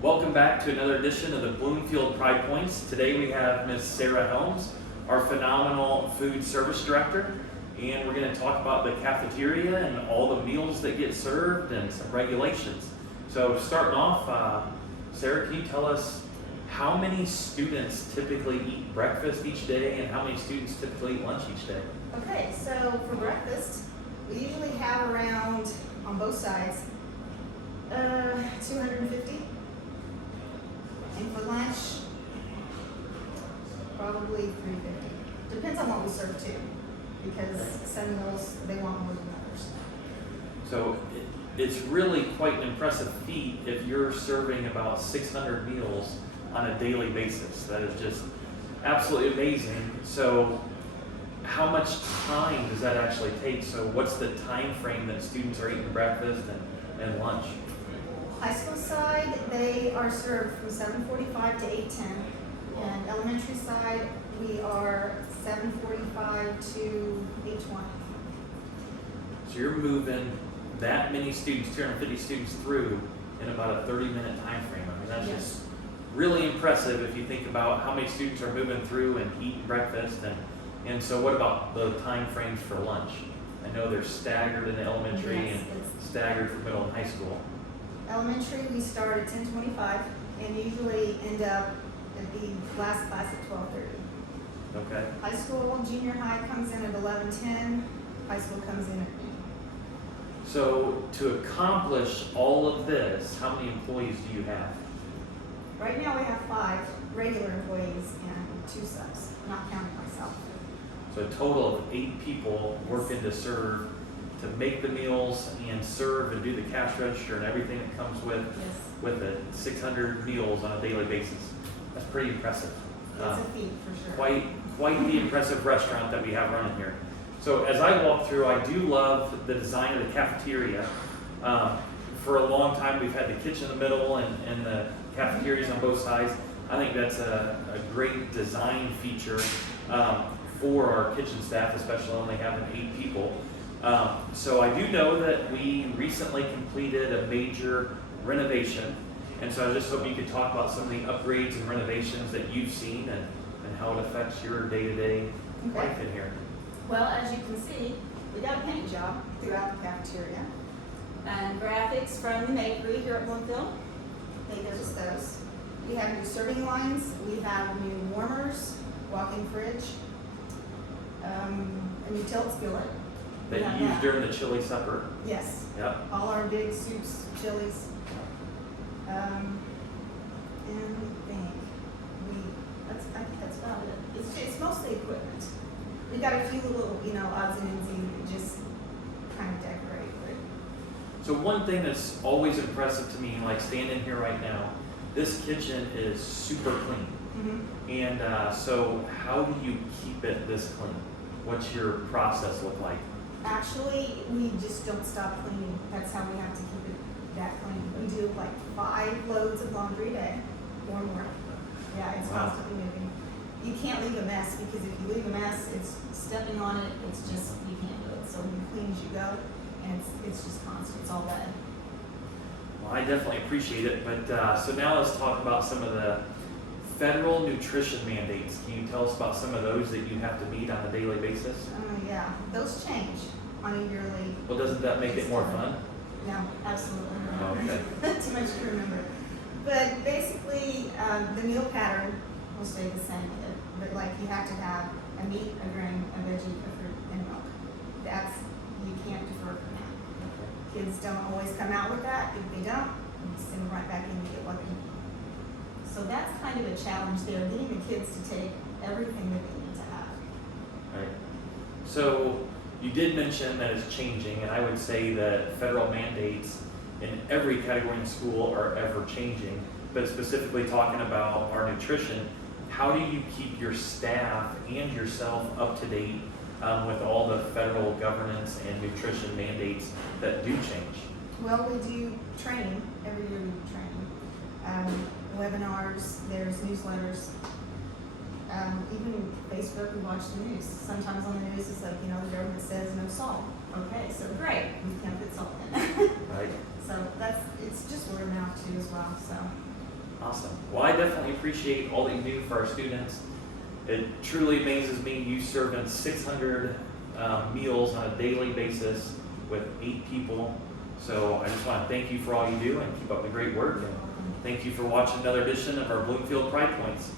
Welcome back to another edition of the Bloomfield Pride Points. Today we have Ms. Sarah Helms, our phenomenal food service director, and we're going to talk about the cafeteria and all the meals that get served and some regulations. So starting off, Sarah, can you tell us how many students typically eat breakfast each day and how many students typically eat lunch each day? Okay, so for breakfast, we usually have around, on both sides, 250. And for lunch, probably 350. Depends on what we serve too, because some meals, they want more than others. So it's really quite an impressive feat if you're serving about 600 meals on a daily basis. That is just absolutely amazing. So how much time does that actually take? So what's the time frame that students are eating breakfast and lunch? High school side, they are served from 7:45 to 8:10. And elementary side, we are 7:45 to 8:20. So you're moving that many students, 250 students through in about a 30-minute time frame. I mean, that's just really impressive if you think about how many students are moving through and eating breakfast. And so what about the time frames for lunch? I know they're staggered in the elementary and staggered for middle and high school. Elementary, we start at 10:25 and usually end up at the last class at 12:30. Okay. High school, junior high comes in at 11:10. High school comes in at noon. So to accomplish all of this, how many employees do you have? Right now we have 5 regular employees and 2 subs, not counting myself. So a total of 8 people working to serve, to make the meals and serve and do the cash register and everything that comes with it. 600 meals on a daily basis. That's pretty impressive. It's a feat for sure. Quite the impressive restaurant that we have running here. So as I walk through, I do love the design of the cafeteria. For a long time, we've had the kitchen in the middle and the cafeterias on both sides. I think that's a great design feature for our kitchen staff, especially only having 8 people. So I do know that we recently completed a major renovation, and so I just hope you could talk about some of the upgrades and renovations that you've seen and how it affects your day-to-day life in here. Well, as you can see, we got a paint job throughout the cafeteria. And graphics from the bakery here at Bloomfield. They noticed those. We have new serving lines. We have new warmers, walk-in fridge, a new tilt skillet. That you use during the chili supper. Yes. Yep. All our big soups, chilies. And I think that's about it. It's mostly equipment. We got a few little, odds and ends you just kind of decorate with. So one thing that's always impressive to me, like standing here right now, this kitchen is super clean. Mm-hmm. And so how do you keep it this clean? What's your process look like? Actually, we just don't stop cleaning. That's how we have to keep it that clean. We do like 5 loads of laundry a day or more. Yeah, it's constantly moving. You can't leave a mess because if you leave a mess, it's stepping on it. It's just, you can't do it. So you clean as you go, and it's just constant. It's all bad. Well, I definitely appreciate it, but so now let's talk about some of the federal nutrition mandates. Can you tell us about some of those that you have to meet on a daily basis? Yeah, those change on a yearly. Well, doesn't that make it more fun? No, absolutely not. Okay. Too much to remember. But basically, the meal pattern will stay the same. But like you have to have a meat, a grain, a veggie, a fruit, and milk. You can't defer from that. Okay. Kids don't always come out with that. If they don't, you send them right back in to get what they need. So that's kind of a challenge there, getting the kids to take everything that they need to have. Right. So you did mention that it's changing, and I would say that federal mandates in every category in school are ever changing, but specifically talking about our nutrition, how do you keep your staff and yourself up to date with all the federal governance and nutrition mandates that do change? Well, we do training. Every year we do training. Webinars, there's newsletters. Even Facebook, we watch the news. Sometimes on the news it's like, the government says no salt. Okay, so great, we can't put salt in. Right. So it's just word of mouth too as well. So Awesome. Well, I definitely appreciate all that you do for our students. It truly amazes me you serving 600 meals on a daily basis with 8 people. So I just want to thank you for all you do and keep up the great work. And thank you for watching another edition of our Bloomfield Pride Points.